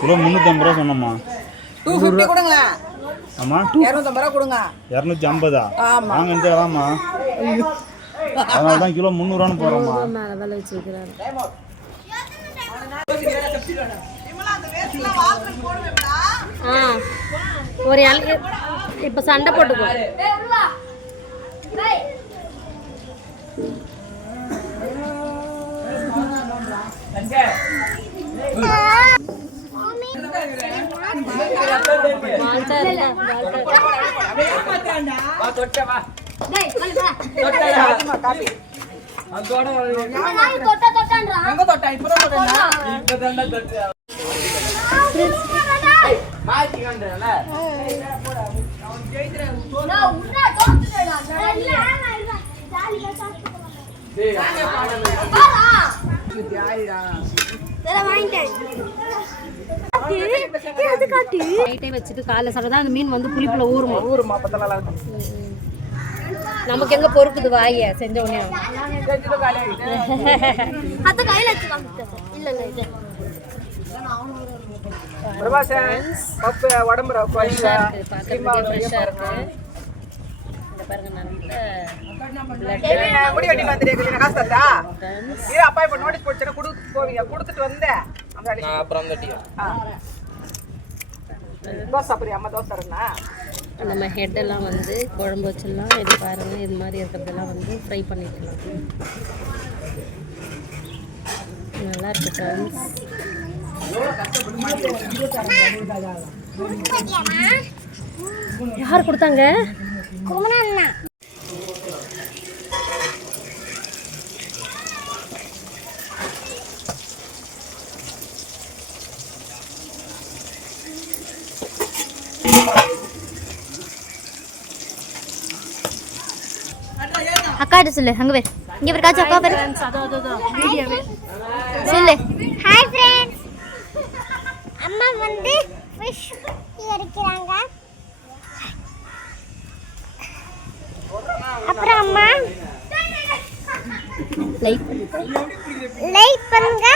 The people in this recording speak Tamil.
கிலோ 350 ரூபா சொன்னம்மா. 250 கொடுங்க. ஆமா 250 ரூபா கொடுங்க. 250. ஆமா. வாங்க இந்த வாமா. அதனால தான் கிலோ 300 ரூபான்னு போறோம்மா. மேல வேலை வச்சிருக்காரு. ஒரு இப்ப சண்டை போட்டுக்கோ. வச்சுட்டு காலைல சாப்பிட்டா அந்த மீன் வந்து புளிப்புல ஊறுமா. நமக்கு எங்க பொறுப்புது வாய செஞ்ச உடனே நம்ம ஹெட்டெல்லாம் வந்து குழம்பு வச்சிடலாம். இது பாருங்க, இது மாதிரி இருக்கிறதெல்லாம் வந்து ஃப்ரை பண்ணிக்கலாம். நல்லா இருக்கு ஃப்ரெண்ட்ஸ். யார் கொடுத்தாங்க? அக்கா சொல்லு. அங்க பேர் இங்க பேர் காச்சு அக்கா பேர் சொல்லு. Hi friends. அம்மா வந்து ஃபிஷ் இருக்கிறாங்க. அப்புறம் அம்மா லைக் பண்ணுங்க.